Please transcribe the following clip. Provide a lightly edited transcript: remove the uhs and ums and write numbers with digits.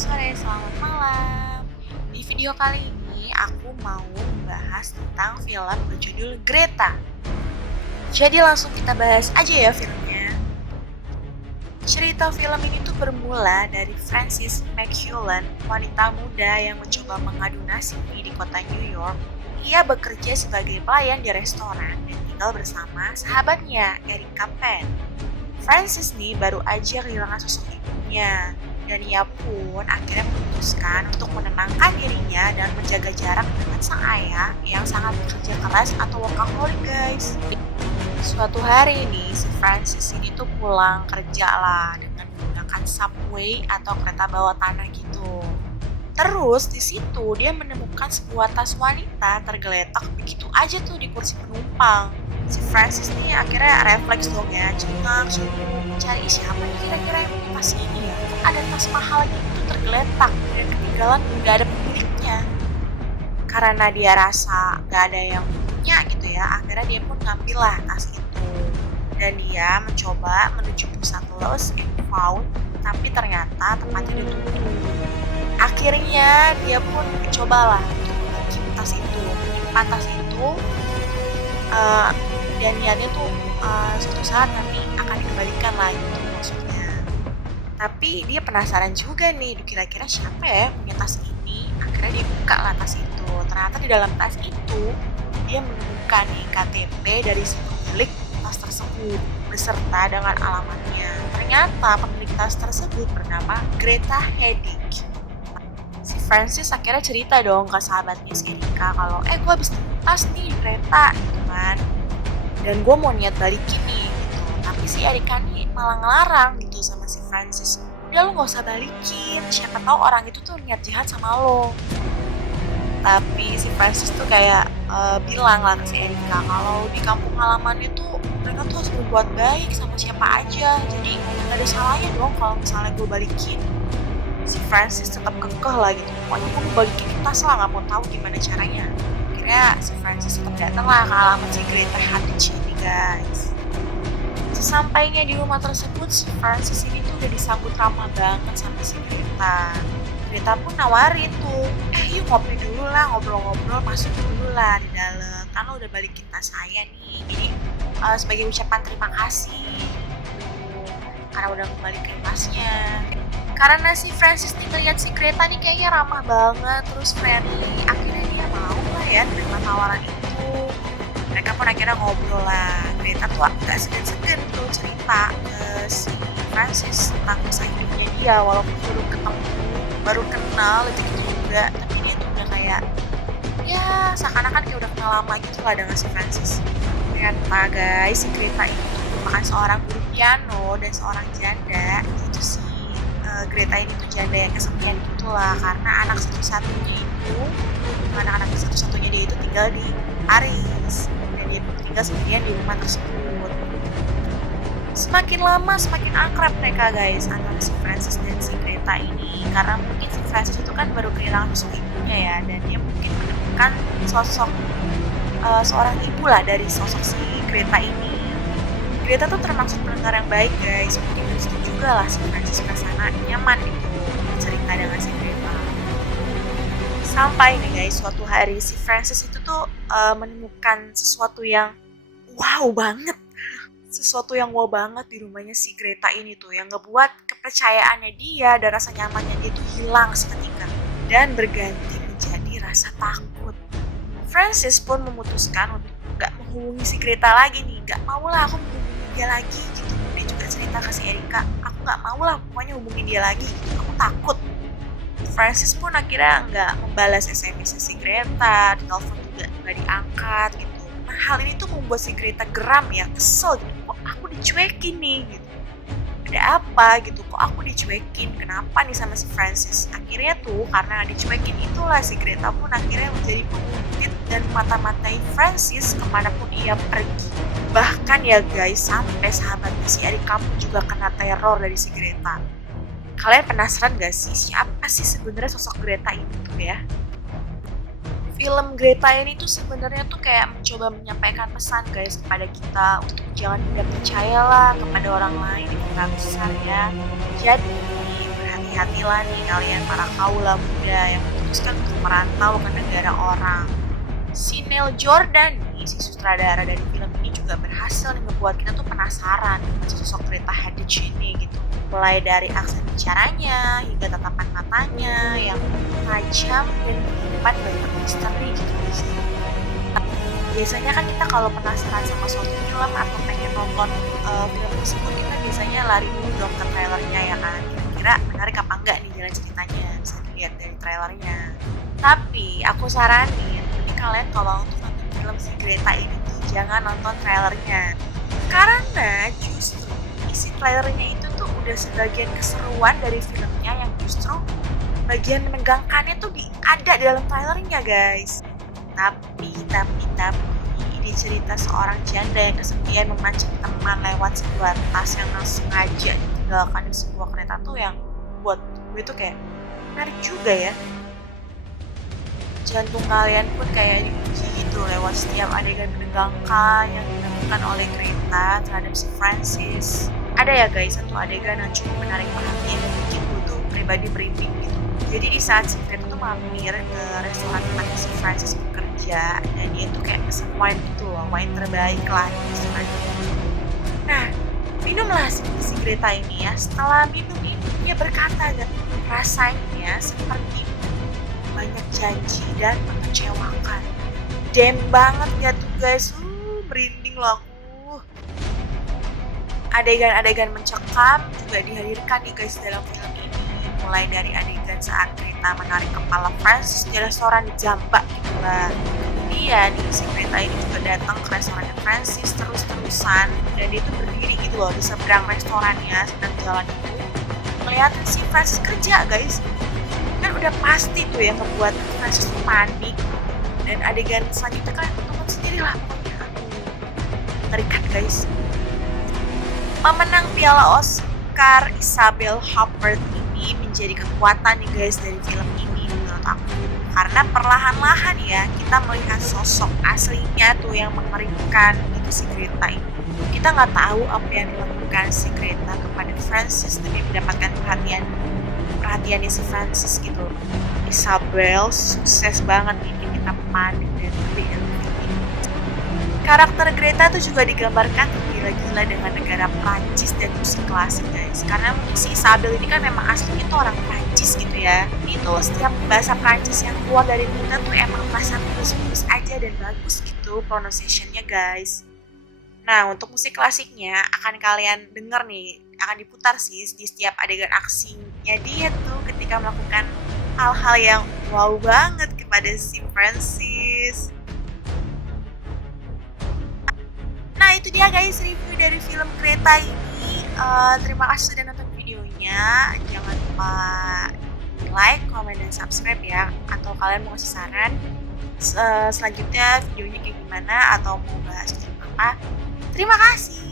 sore, selamat malam. Di video kali ini aku mau membahas tentang film berjudul Greta. Jadi langsung kita bahas aja ya filmnya. Cerita film ini tuh bermula dari Frances McCullum, wanita muda yang mencoba mengadu nasib di kota New York. Ia bekerja sebagai pelayan di restoran dan tinggal bersama sahabatnya, Erica Penn. Frances nih baru aja kehilangan sosok ibunya, dan ia pun akhirnya memutuskan untuk menenangkan dirinya dan menjaga jarak dengan sang ayah yang sangat bekerja keras atau workaholic guys. Suatu hari ini si Frances ini tuh pulang kerja lah dengan menggunakan subway atau kereta bawah tanah gitu. Terus di situ dia menemukan sebuah tas wanita tergeletak begitu aja tuh di kursi penumpang. Si Francis nih akhirnya refleks dong ya, cengak cari siapa nih kira-kira yang punya tas ini ya. Ada tas mahal gitu tergeletak dan ketinggalan nggak ada pemiliknya. Karena dia rasa nggak ada yang punya gitu ya, akhirnya dia pun ngambil lah tas itu. Dan dia mencoba menuju pusat Lost and Found, tapi ternyata tempatnya ditutup. Akhirnya dia pun mencobalah untuk membagi tas itu, menyimpan tas itu, dan niatnya tuh suatu saat nanti akan dikembalikan lah gitu maksudnya. Tapi dia penasaran juga nih, kira-kira siapa ya yang punya tas ini? Akhirnya dia buka lah tas itu. Ternyata di dalam tas itu dia menemukan nih KTP dari si pemilik tas tersebut beserta dengan alamatnya. Ternyata pemilik tas tersebut bernama Greta Hedig. Si Francis akhirnya cerita dong ke sahabatnya si Erika kalau gue habis nemu tas nih di kereta gitu kan, dan gue mau niat balikin nih gitu. Tapi si Erika nih malah ngelarang gitu sama si Francis, udah lo gak usah balikin, siapa tahu orang itu tuh niat jahat sama lo. Tapi si Francis tuh kayak bilang lah ke si Erika kalau di kampung halamannya tuh mereka tuh harus berbuat baik sama siapa aja, jadi gak ada salahnya dong kalau misalnya gue balikin. Si Francis tetap kekeh lah gitu, pokoknya gue mau balikin tas lah, gak mau tahu gimana caranya. Akhirnya si Francis tetap datang lah ke alamat si Greta Hedig ini guys. Sesampainya di rumah tersebut, si Francis ini tuh udah disambut ramah banget sama si Greta. Greta pun nawarin tuh, yuk ngopi dulu lah, ngobrol-ngobrol, masuk dulu lah di dalam, kan lo udah balikin tas saya nih, jadi sebagai ucapan terima kasih karena udah kembalikan tasnya. Karena si Francis nih ngeliat si Greta nih kayaknya ramah banget, terus friendly, akhirnya dia mau lah ya terima tawaran itu. Mereka pun akhirnya ngobrol lah. Greta tuh gak segan-segan tuh cerita ke si Francis tentang kisah hidupnya dia, walaupun baru kenal gitu juga, tapi dia tuh udah kayak ya seakan-akan kayak udah kenal lama gitu lah dengan si Francis. Ternyata guys, si Greta itu merupakan seorang guru piano dan seorang janda. Itu sih Greta ini tuh janda yang kesepian gitu lah, karena anak satu-satunya dia itu tinggal di Paris, dan dia pun tinggal sendirian di rumah tersebut. Semakin lama semakin akrab mereka guys antara si Francis dan si Greta ini, karena mungkin si Francis itu kan baru kehilangan sosok ibunya ya, dan dia mungkin menemukan sosok seorang ibu lah dari sosok si Greta ini. Greta tuh termasuk pendengar yang baik guys, mungkin itu juga lah si Francis kesana nyaman gitu cerita dengan si Greta. Sampai nih guys, suatu hari si Francis itu tuh menemukan sesuatu yang wow banget di rumahnya si Greta ini tuh, yang ngebuat kepercayaannya dia dan rasa nyamannya dia tuh hilang seketika dan berganti menjadi rasa takut. Francis pun memutuskan untuk gak menghubungi si Greta lagi nih, gak mau lah aku menghubungi dia lagi gitu. Dia juga cerita ke si Erika, aku gak mau lah pokoknya hubungin dia lagi gitu, aku takut. Francis pun akhirnya gak membalas SMS si Greta, di telepon juga gak diangkat gitu. Nah hal ini tuh membuat si Greta geram ya, kesel gitu, kok aku dicuekin nih gitu. Ada apa gitu, kok aku dicuekin, kenapa nih sama si Francis. Akhirnya tuh karena dicuekin itulah si Greta pun akhirnya menjadi penguntit dan mata-matai Francis kemanapun ia pergi. Bahkan ya guys, sampai sahabatnya si Erika pun juga kena teror dari si Greta. Kalian penasaran gak sih siapa sih sebenarnya sosok Greta ini tuh ya? Film Greta ini tuh sebenarnya tuh kayak mencoba menyampaikan pesan guys kepada kita untuk jangan mudah percayalah kepada orang lain yang nggak besar ya. Jadi berhati berhati-hatilah nih kalian para kaula muda yang memutuskan untuk merantau ke negara orang. Si Neil Jordan nih, si sutradara dari film ini juga berhasil nih ngebuat kita tuh penasaran dengan sosok Greta Hadich ini gitu. Mulai dari aksen bicaranya hingga tatapan matanya yang tajam dan menyimpan banyak misteri gitu guys. Biasanya kan kita kalau penasaran sama suatu film atau pengen nonton film tersebut kita biasanya lari dulu dong ke trailernya ya kan. Kira-kira menarik apa enggak nih jalan ceritanya, bisa dilihat dari trailernya. Tapi aku saranin mending kalian kalau untuk nonton film si Greta ini tuh jangan nonton trailernya. Karena justru isi trailernya itu tuh udah sebagian keseruan dari filmnya yang justru bagian menegangkannya tuh ada di dalam trailernya guys. Tapi ide cerita seorang janda yang kesepian memancing teman lewat sebuah tas yang sengaja ditinggalkan di sebuah kereta tuh yang buat gue tuh kayak menarik juga ya. Jantung kalian pun kayak diuji gitu lewat setiap adegan menegangkan yang dilakukan oleh kereta terhadap si Francis. Ada ya guys satu adegan yang cukup menarik perhatian dan bikin gue tuh pribadi merinding gitu. Jadi di saat si kereta tuh mampir ke restoran tempatnya si Francis bekerja dan dia tuh kayak pesen wine gitu loh, wine terbaik lah di restoran itu. Nah, minumlah si Greta ini ya. Setelah minum ini dia berkata rasanya seperti banyak janji dan mengecewakan. Damn banget ya tuh guys, merinding loh aku. Adegan-adegan mencekam juga dihadirkan nih guys dalam film ini. Mulai dari adegan saat Greta menarik kepala Francis di restoran di jambak gitu lah. Kemudian si Greta ini juga datang ke restorannya Francis terus-terusan dan dia tuh berdiri gitu loh di seberang restorannya sedang jalan itu. Ngeliatin si Francis kerja guys. Kan udah pasti tuh yang membuat Francis tuh panik. Dan adegan selanjutnya kalian tonton sendiri lah pokoknya. Terikat guys. Pemenang Piala Oscar Isabelle Huppert ini menjadi kekuatan nih guys dari film ini menurut aku. Karena perlahan-lahan ya kita melihat sosok aslinya tuh yang mengerikan gitu si Greta ini. Kita nggak tahu apa yang dilakukan si Greta kepada Francis demi mendapatkan perhatiannya si Francis gitu. Isabelle sukses banget bikin kita panik dan ngeri dengan film ini. Karakter Greta tuh juga digambarkan gila-gila dengan negara Prancis dan musik klasik guys. Karena si Isabelle ini kan memang aslinya tuh orang Prancis gitu ya. Itu setiap bahasa Prancis yang keluar dari mulut tuh emang terasa mulus-mulus aja dan bagus gitu pronunciation-nya guys. Nah untuk musik klasiknya akan kalian denger nih, akan diputar sih di setiap adegan aksinya dia tuh ketika melakukan hal-hal yang wow banget kepada si Francis. Nah itu dia guys review dari film Greta ini. Terima kasih sudah nonton videonya. Jangan lupa like, comment, dan subscribe ya. Atau kalian mau kasih saran selanjutnya videonya kayak gimana atau mau bahas film apa. Terima kasih.